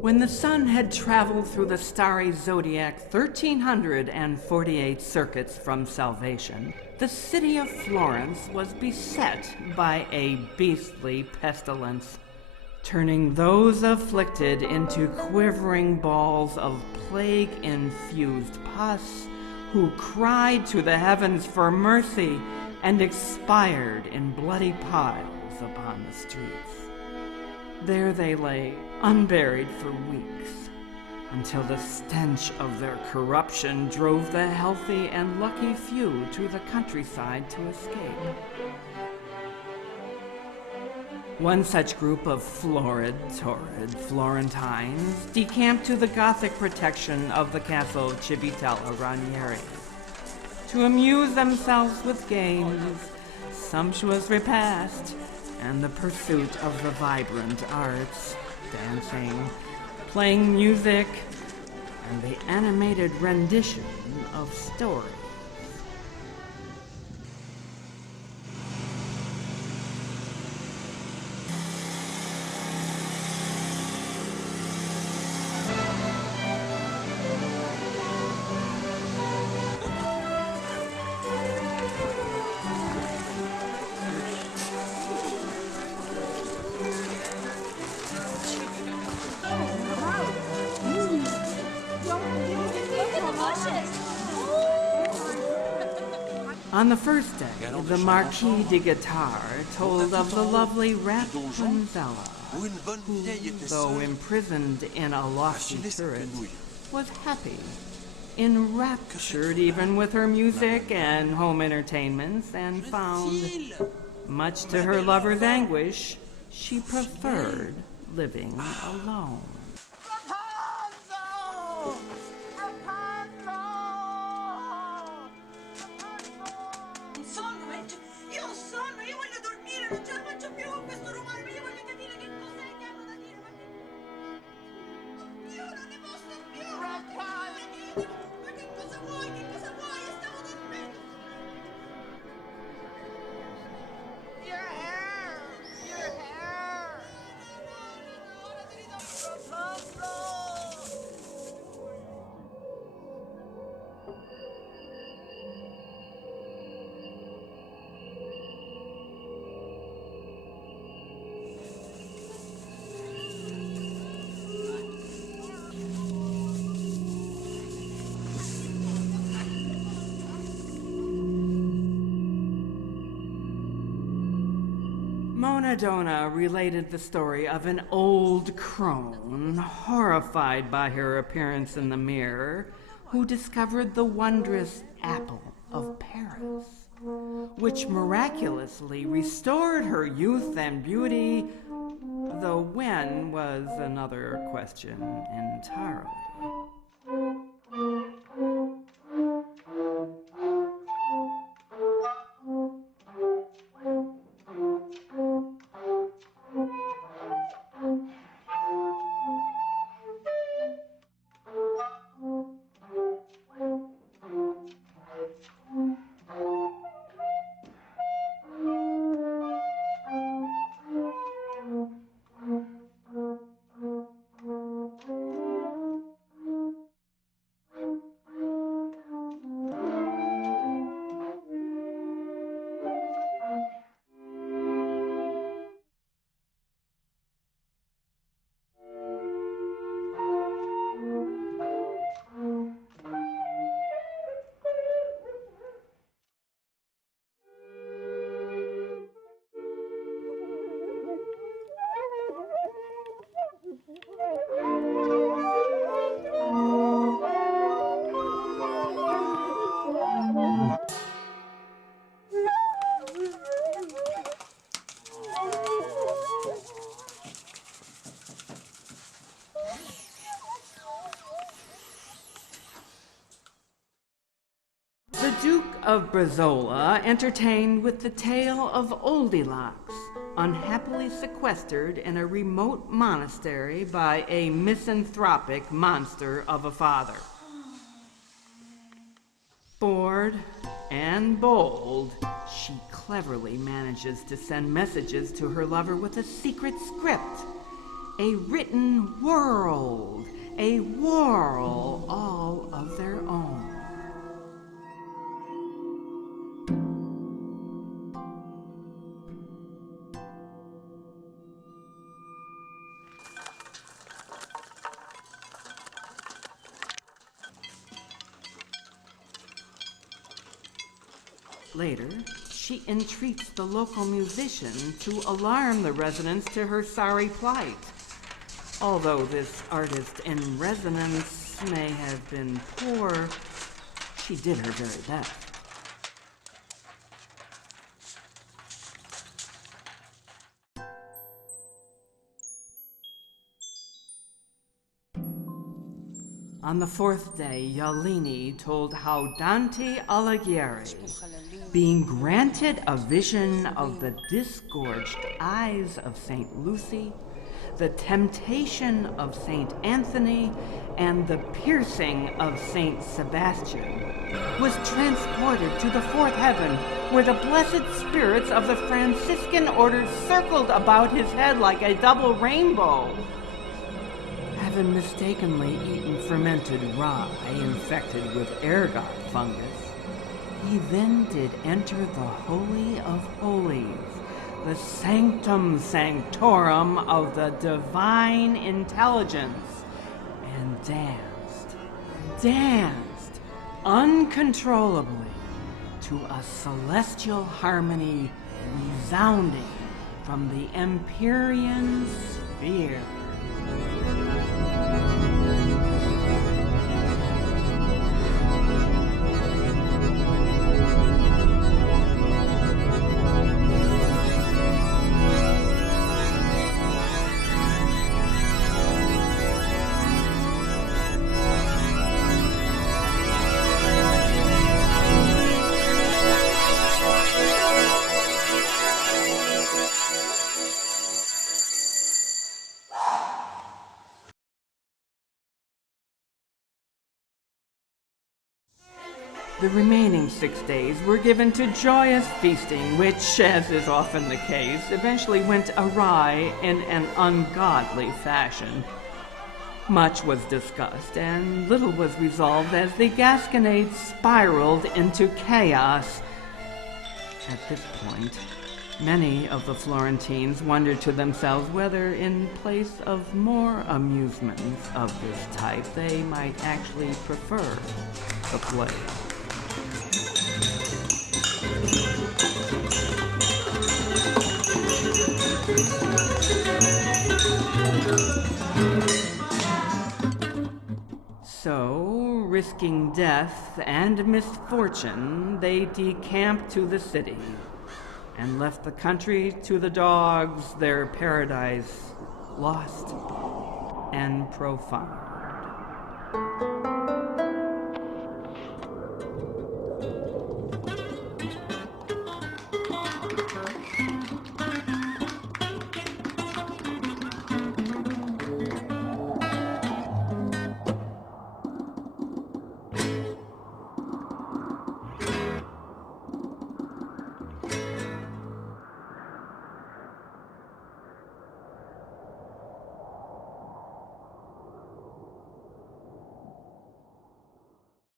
When the sun had traveled through the starry zodiac 1,348 circuits from salvation, the city of Florence was beset by a beastly pestilence, turning those afflicted into quivering balls of plague-infused pus, who cried to the heavens for mercy and expired in bloody piles upon the streets. There they lay, unburied for weeks, until the stench of their corruption drove the healthy and lucky few to the countryside to escape. One such group of florid, torrid Florentines decamped to the Gothic protection of the castle of Civitella, Ranieri, to amuse themselves with games, sumptuous repast, and the pursuit of the vibrant arts, dancing, playing music, and the animated rendition of stories. On the first day, the Marquis de Guittard told of the lovely Rapunzella, who, though imprisoned in a lofty turret, was happy, enraptured even with her music and home entertainments, and found, much to her lover's anguish, she preferred living alone. Monadona related the story of an old crone, horrified by her appearance in the mirror, who discovered the wondrous apple of Paris, which miraculously restored her youth and beauty, though when was another question entirely. The Duke of Brazola entertained with the tale of Goldilocks, unhappily sequestered in a remote monastery by a misanthropic monster of a father. Bored and bold, she cleverly manages to send messages to her lover with a secret script, a written world, a world all of their own. Later, she entreats the local musician to alarm the residents to her sorry plight. Although this artist in residence may have been poor, she did her very best. On the fourth day, Ialini told how Dante Alighieri, being granted a vision of the disgorged eyes of St. Lucy, the temptation of St. Anthony, and the piercing of St. Sebastian, was transported to the fourth heaven, where the blessed spirits of the Franciscan order circled about his head like a double rainbow. Having mistakenly eaten fermented rye infected with ergot fungus, he then did enter the Holy of Holies, the sanctum sanctorum of the divine intelligence, and danced uncontrollably to a celestial harmony resounding from the Empyrean sphere. The remaining 6 days were given to joyous feasting, which, as is often the case, eventually went awry in an ungodly fashion. Much was discussed, and little was resolved as the Gasconade spiraled into chaos. At this point, many of the Florentines wondered to themselves whether, in place of more amusements of this type, they might actually prefer the play. So, risking death and misfortune, they decamped to the city and left the country to the dogs, their paradise lost and profound.